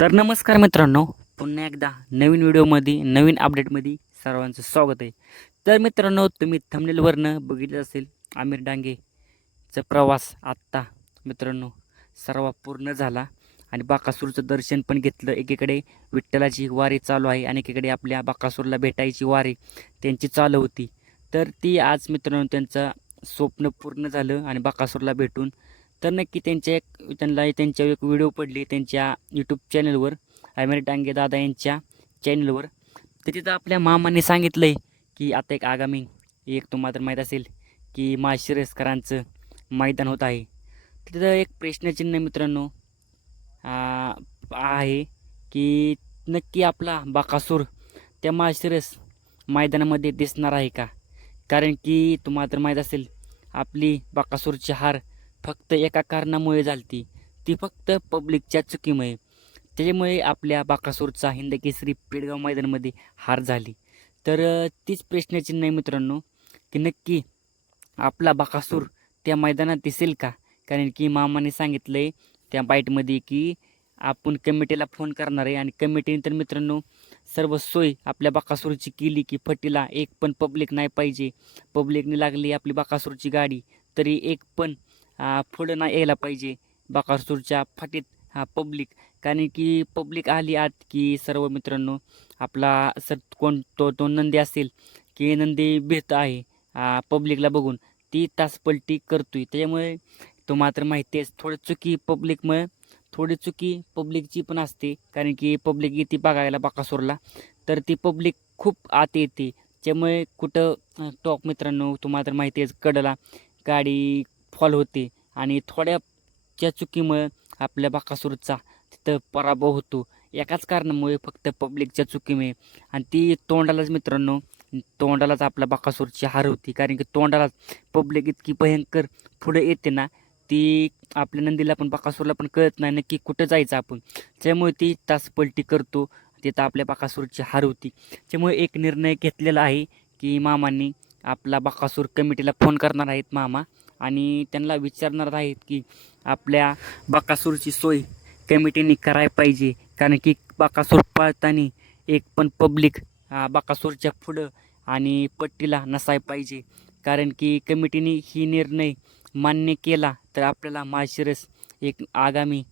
तर नमस्कार मित्रांनो पुन्हा एकदा नवीन व्हिडिओमध्ये नवीन अपडेटमध्ये सर्वांचं स्वागत आहे. तर मित्रांनो तुम्ही थंबनेलवरनं बघितलं असेल आमिर डांगेचा प्रवास आत्ता मित्रांनो सर्व पूर्ण झाला. आणि बाकासूरचं दर्शन पण घेतलं. एकीकडे विठ्ठलाची वारी चालू आहे आणि एकीकडे आपल्या बाकासूरला भेटायची वारी त्यांची चालू होती. तर ती आज मित्रांनो त्यांचं स्वप्न पूर्ण झालं आणि बाकासूरला भेटून तर नक्की त्यांच्या एक त्यांना त्यांच्या एक व्हिडिओ पडली त्यांच्या यूट्यूब चॅनलवर आमिर डांगे दादा यांच्या चॅनलवर तर तिथं आपल्या मामाने सांगितलं आहे की आता एक आगामी एक तुम्हाला तर माहीत असेल की माशिरसकरांचं मैदान होत आहे. तिथं एक प्रश्नचिन्ह मित्रांनो आहे की नक्की आपला बाकासूर त्या माशिरस मैदानामध्ये दिसणार आहे का? कारण की तुम्हाला तर माहीत असेल आपली बाकासूरची हार फक्त एका कारणामुळे झालती. ती फक्त पब्लिकच्या चुकीमुळे. त्याच्यामुळे आपल्या बाकासूरचा हिंद केसरी पेडगाव मैदानामध्ये हार झाली. तर तीच प्रश्नचिन्ह आहे मित्रांनो की नक्की आपला बाकासूर त्या मैदानात दिसेल का? कारण की मामाने सांगितलं आहे त्या बाईटमध्ये की आपण कमिटीला फोन करणार आहे आणि कमिटीने तर मित्रांनो सर्व सोय आपल्या बाकासूरची केली की फटीला एक पण पब्लिक नाही पाहिजे. पब्लिकने लागली आपली बाकासूरची गाडी तरी एक पण पुढं नाही यायला पाहिजे. बाकासूरच्या फाटीत हा पब्लिक. कारण की पब्लिक आली आत की सर्व मित्रांनो आपला सर कोण तो तो नंदी असेल की नंदी भेट आहे. पब्लिकला बघून. ती तासपलटी करतोय. त्याच्यामुळे तो मात्र माहिती आहे थोडी चुकी पब्लिकमुळे थोडी चुकी पब्लिकची पण असते. कारण की पब्लिक येते बघायला बाकासूरला. तर ती पब्लिक खूप आत येते. त्यामुळे कुठं टॉक मित्रांनो तुम्हाला तर माहिती आहे कडला गाडी फॉल होते. आणि थोड्याच्या चुकीमुळे आपल्या बाकासूरचा तिथं पराभव होतो. एकाच कारणामुळे फक्त पब्लिकच्या चुकीमुळे. आणि ती तोंडालाच मित्रांनो तोंडालाच आपल्या बाकासूरची हार होती. कारण की तोंडालाच पब्लिक इतकी भयंकर पुढे येते ना ती आपल्या नंदीला पण बाकासूरला पण कळत नाही नक्की कुठं जायचं आपण. त्यामुळे ती तास पलटी करतो. तिथं आपल्या बाकासूरची हार होती. त्यामुळे एक निर्णय घेतलेला आहे की मामांनी आपला बाकासूर कमिटीला फोन करणार आहेत मामा. आणि त्यांना विचारणार आहेत की आपल्या बाकासूरची सोय कमिटीने करायला पाहिजे. कारण की बाकासूर पाळताना एक पण पब्लिक बाकासूरच्या पुढं आणि पट्टीला नसाय पाहिजे. कारण की कमिटीने ही निर्णय मान्य केला तर आपल्याला माळशिरस एक आगामी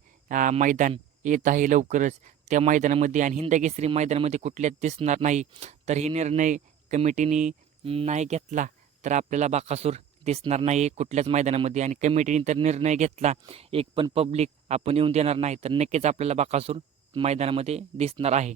मैदान येत आहे लवकरच. त्या मैदानामध्ये आणि हिंदकेसरी मैदानामध्ये कुठल्याच दिसणार नाही. तर ही निर्णय कमिटीने नाही घेतला तर आपल्याला बाकासूर दिसणार नाही कुठल्याच मैदानामध्ये आणि कमिटीने तर निर्णय घेतला. एक पण पब्लिक आपण येऊन देणार नाही तर नक्कीच आपल्याला बाकासूर मैदानामध्ये दिसणार आहे.